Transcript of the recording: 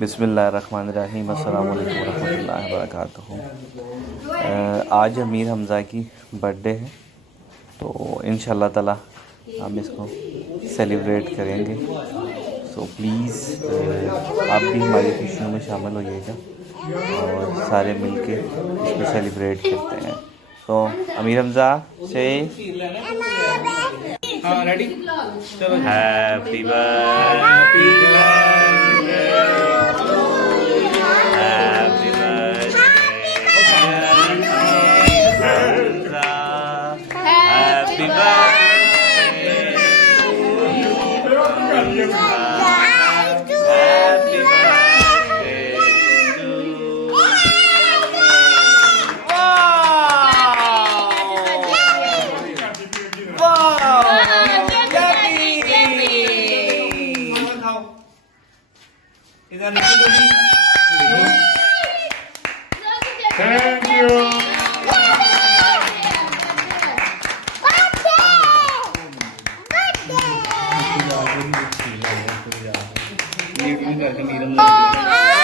बिस्मिल्लाहिर्रहमानिर्रहीम अस्सलाम वालेकुम रहमतुल्लाहि वबरकातुहू। आज अमीर हमज़ा की बर्थडे है, तो इंशाल्लाह ताला हम इसको सेलिब्रेट करेंगे। सो प्लीज़ आप भी हमारी खुशियों में शामिल होइएगा और सारे मिलके इसको सेलिब्रेट करते हैं। तो अमीर हमज़ा से रेडी, चलो happy birthday. Thank you. Birthday.